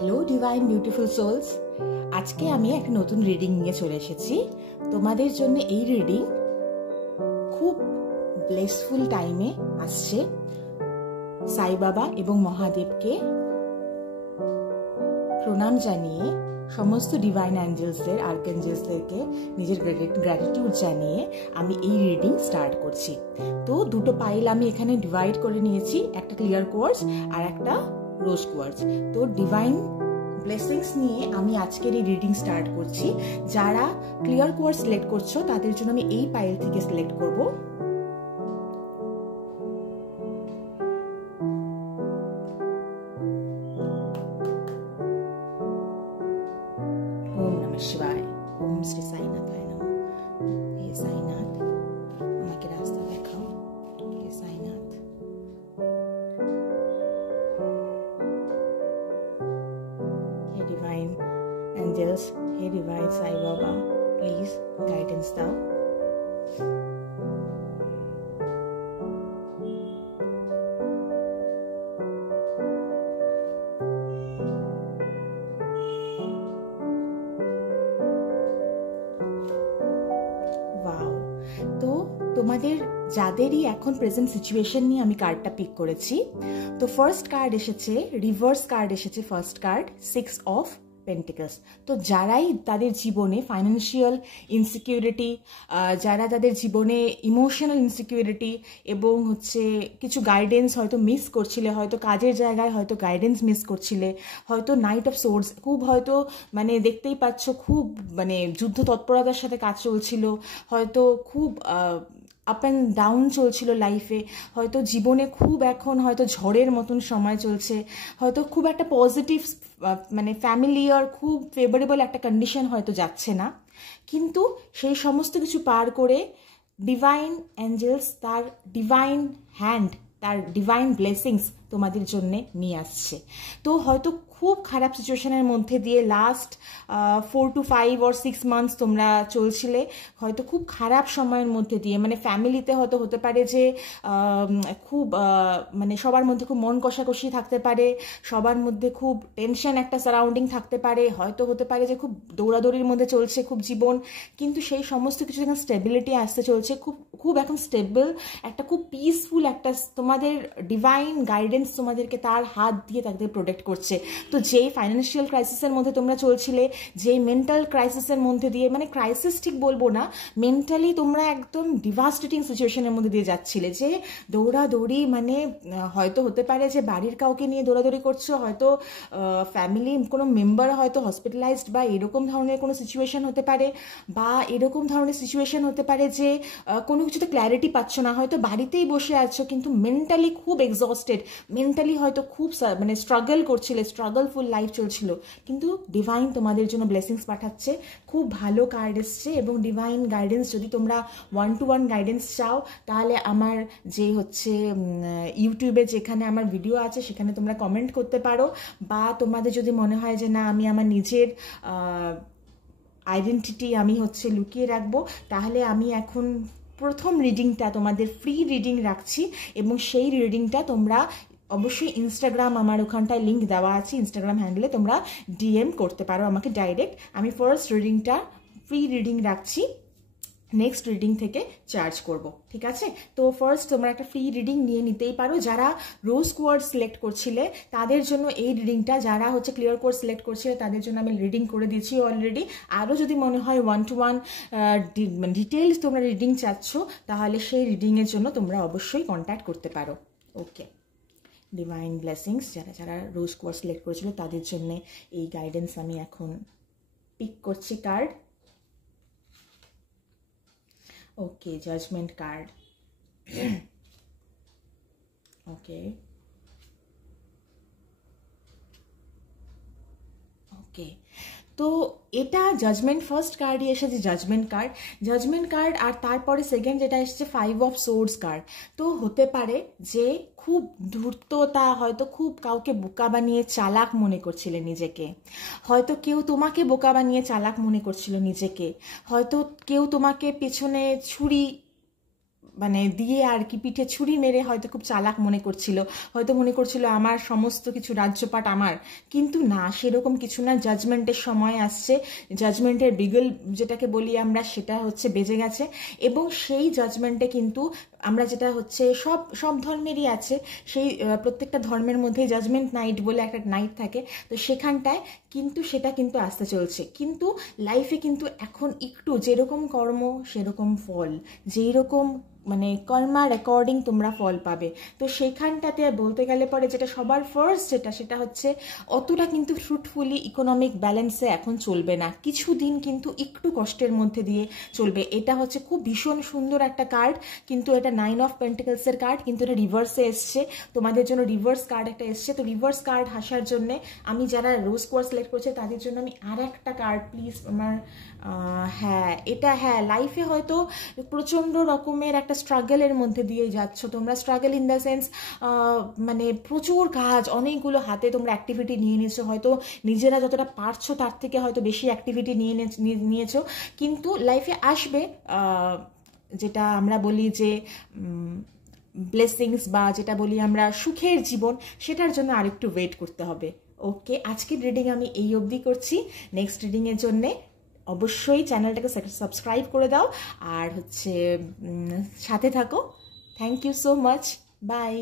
Hello divine beautiful sols, আজকে আমি একটা নতুন রিডিং নিয়ে চলে এসেছি তোমাদের জন্য। এই রিডিং খুব ব্লেসফুল টাইমে আসছে। সাই বাবা এবং মহাদেবকে প্রণাম জানিয়ে, সমস্ত ডিভাইন অ্যাঞ্জেলসদের, আর্কএঞ্জেলসদেরকে নিজের গ্র্যাটিটিউড জানিয়ে আমি এই রিডিং স্টার্ট করছি। তো দুটো পাইল আমি এখানে ডিভাইড করে নিয়েছি, একটা ক্লিয়ার কোয়ার্টজ আর একটা রোজ কোয়ার্টজ। তো ডিভাইন ব্লেসিংস নিয়ে আমি আজকের এই রিডিং স্টার্ট করছি। যারা ক্লিয়ার কোয়ার্টজ সিলেক্ট করছো তাদের জন্য আমি এই পাইল থেকে সিলেক্ট করব। ওম নমঃ শিবায়। ওম শ্রী সাইনাথায় নমঃ। হে সাইনাথ, আমাকে রাস্তা দেখাও। হে সাইনাথ, হে divine angels, hey divine Sai Baba, please guidance thou. Wow, তো তোমাদের যাদেরই এখন প্রেজেন্ট সিচুয়েশন নিয়ে আমি কার্ডটা পিক করেছি। তো ফার্স্ট কার্ড এসেছে, রিভার্স কার্ড এসেছে। First card 6 of pentacles. তো যারাই তাদের জীবনে ফাইন্যান্সিয়াল ইনসিকিউরিটি, যারা তাদের জীবনে ইমোশনাল ইনসিকিউরিটি এবং কিছু গাইডেন্স হয়তো মিস করছিলে, হয়তো কাজের জায়গায় হয়তো গাইডেন্স মিস করছিলে, হয়তো নাইট অফ সোর্ডস খুব হয়তো দেখতেই পাচ্ছ খুব যুদ্ধ তৎপরতার সাথে কাজ চলছিল, হয়তো খুব আপ অ্যান্ড ডাউন চলছিল লাইফে, হয়তো জীবনে খুব এখন হয়তো ঝড়ের মতন সময় চলছে, হয়তো খুব একটা পজিটিভ ফ্যামিলিয়ার খুব ফেভারেবল একটা কন্ডিশন হয়তো যাচ্ছে না। কিন্তু সেই সমস্ত কিছু পার করে ডিভাইন অ্যাঞ্জেলস তার ডিভাইন হ্যান্ড, তার ডিভাইন ব্লেসিংস তোমাদের জন্য নিয়ে আসছে। তো হয়তো খুব খারাপ সিচুয়েশনের মধ্যে দিয়ে লাস্ট 4 to 5 or 6 months তোমরা চলছিলে, হয়তো খুব খারাপ সময়ের মধ্যে দিয়ে, ফ্যামিলিতে হয়তো হতে পারে যে খুব সবার মধ্যে খুব মন কষাকষি থাকতে পারে, সবার মধ্যে খুব টেনশন একটা সারাউন্ডিং থাকতে পারে, হয়তো হতে পারে যে খুব দৌড়াদৌড়ির মধ্যে চলছে খুব জীবন, কিন্তু সেই সমস্ত কিছু এখন স্টেবিলিটি আসতে চলছে, খুব খুব এখন স্টেবল একটা খুব পিসফুল একটা তোমাদের ডিভাইন গাইডেন্স তোমাদেরকে তার হাত দিয়ে তাদের প্রোটেক্ট করছে। তো যেই ফাইন্যান্সিয়াল ক্রাইসিসের মধ্যে তোমরা চলছিলে, যেই মেন্টাল ক্রাইসিসের মধ্যে দিয়ে, ক্রাইসিস ঠিক বলবো না, মেন্টালি তোমরা একদম ডিভাস্টেটিং সিচুয়েশনের মধ্যে দিয়ে যাচ্ছিলে, যে দৌড়াদৌড়ি হয়তো হতে পারে যে বাড়ির কাউকে নিয়ে দৌড়াদৌড়ি করছো, হয়তো ফ্যামিলি কোনো মেম্বার হয়তো হসপিটালাইজড বা এরকম ধরনের কোনো সিচুয়েশন হতে পারে, বা এরকম ধরনের সিচুয়েশন হতে পারে যে কোনো কিছুতে ক্ল্যারিটি পাচ্ছ না, হয়তো বাড়িতেই বসে আছো কিন্তু মেন্টালি খুব এক্সস্টেড, মেন্টালি হয়তো খুব স্ট্রাগল করছিলে, স্ট্রাগলফুল লাইফ চলছিল, কিন্তু ডিভাইন তোমাদের জন্য ব্লেসিংস পাঠাচ্ছে। খুব ভালো কার্ড এসছে এবং ডিভাইন গাইডেন্স, যদি তোমরা 1-to-1 গাইডেন্স চাও তাহলে আমার যে ইউটিউবে যেখানে আমার ভিডিও আছে সেখানে তোমরা কমেন্ট করতে পারো, বা তোমাদের যদি মনে হয় যে না আমি আমার নিজের আইডেন্টিটি আমি লুকিয়ে রাখবো, তাহলে আমি এখন প্রথম রিডিংটা তোমাদের ফ্রি রিডিং রাখছি, এবং সেই রিডিংটা তোমরা অবশ্যই ইনস্টাগ্রাম, আমার ওখানটায় লিঙ্ক দেওয়া আছে, ইনস্টাগ্রাম হ্যান্ডেলে তোমরা ডিএম করতে পারো আমাকে ডাইরেক্ট। আমি ফার্স্ট রিডিংটা ফ্রি রিডিং রাখছি, নেক্সট রিডিং থেকে চার্জ করব, ঠিক আছে? তো ফার্স্ট তোমরা একটা ফ্রি রিডিং নিয়ে নিতেই পারো। যারা রোজ কোয়ার্টজ সিলেক্ট করছিলে তাদের জন্য এই রিডিংটা, যারা ক্লিয়ার কোয়ার্টজ সিলেক্ট করছিলে তাদের জন্য আমি রিডিং করে দিয়েছি অলরেডি। আরও যদি মনে হয় 1-to-1 ডিটেলস তোমরা রিডিং চাচ্ছ, তাহলে সেই রিডিংয়ের জন্য তোমরা অবশ্যই কন্ট্যাক্ট করতে পারো। ওকে, ডিভাইন ব্লেসিংস যারা যারা রোজ কোয়ার্টজ সিলেক্ট করেছিল তাদের জন্য এই গাইডেন্স আমি এখন পিক করছি কার্ড। ওকে, জাজমেন্ট কার্ড। ওকে ওকে, তো এটা জাজমেন্ট ফার্স্ট কার্ডই এসেছে, জাজমেন্ট কার্ড, আর তারপরে সেকেন্ড যেটা এসেছে 5 অফ সোর্ডস কার্ড। তো হতে পারে যে খুব ধূর্ততা, হয়তো খুব কাউকে বোকা বানিয়ে চালাক মনে করছিলে নিজেকে, হয়তো কেউ তোমাকে বোকা বানিয়ে চালাক মনে করছিল নিজেকে, হয়তো কেউ তোমাকে পেছনে ছুরি মানে দিয়ে আর কি পিঠে ছুরি মেরে হয়তো খুব চালাক মনে করছিল, হয়তো মনে করছিল আমার সমস্ত কিছু রাজ্যপাট আমার, কিন্তু না, সেরকম কিছু না। জাজমেন্টের সময় আসছে, জাজমেন্টের বিগল যেটাকে বলি আমরা, সেটা হচ্ছে বেজে গেছে। এবং সেই জাজমেন্টে কিন্তু আমরা যেটা হচ্ছে সব সব ধর্মেরই আছে, সেই প্রত্যেকটা ধর্মের মধ্যেই জাজমেন্ট নাইট বলে একটা নাইট থাকে, তো সেখানটায় কিন্তু সেটা কিন্তু আসতে চলছে। কিন্তু লাইফে কিন্তু এখন একটু যেরকম কর্ম সেরকম ফল, যেই রকম মানে কর্মার অ্যাকর্ডিং তোমরা ফল পাবে। তো সেইখানটাতে বলতে গেলে পরে যেটা সবার ফার্স্ট যেটা, সেটা হচ্ছে অতটা কিন্তু ফ্রুটফুলি ইকোনমিক ব্যালেন্সে এখন চলবে না, কিছুদিন কিন্তু একটু কষ্টের মধ্যে দিয়ে চলবে। এটা হচ্ছে খুব ভীষণ সুন্দর একটা কার্ড, কিন্তু এটা 9 অফ পেন্টিকলসের কার্ড, কিন্তু এটা রিভার্সে এসছে, তোমাদের জন্য রিভার্স কার্ড একটা এসছে। তো রিভার্স কার্ড হাসার জন্য আমি যারা রোজ কোয়ার্স সিলেক্ট করছে তাদের জন্য আমি আর একটা কার্ড প্লিজ আমার, হ্যাঁ এটা, হ্যাঁ লাইফে হয়তো প্রচণ্ড রকমের একটা স্ট্রাগলের মধ্যে দিয়ে যাচ্ছ তোমরা, স্ট্রাগল ইন দ্য সেন্স মানে প্রচুর কাজ, অনেকগুলো হাতে তোমরা অ্যাক্টিভিটি নিয়ে নিয়েছো, হয়তো নিজেরা যতটা পারছো তার থেকে হয়তো বেশি অ্যাক্টিভিটি নিয়েছো, কিন্তু লাইফে আসবে যেটা আমরা বলি যে ব্লেসিংস, বা যেটা বলি আমরা সুখের জীবন, সেটার জন্য আরেকটু ওয়েট করতে হবে। ওকে, আজকের রিডিং আমি এই অবধি করছি। নেক্সট রিডিংয়ের জন্যে অবশ্যই চ্যানেলটাকে সাবস্ক্রাইব করে দাও, আর হচ্ছে সাথে থাকো। Thank you so much, by.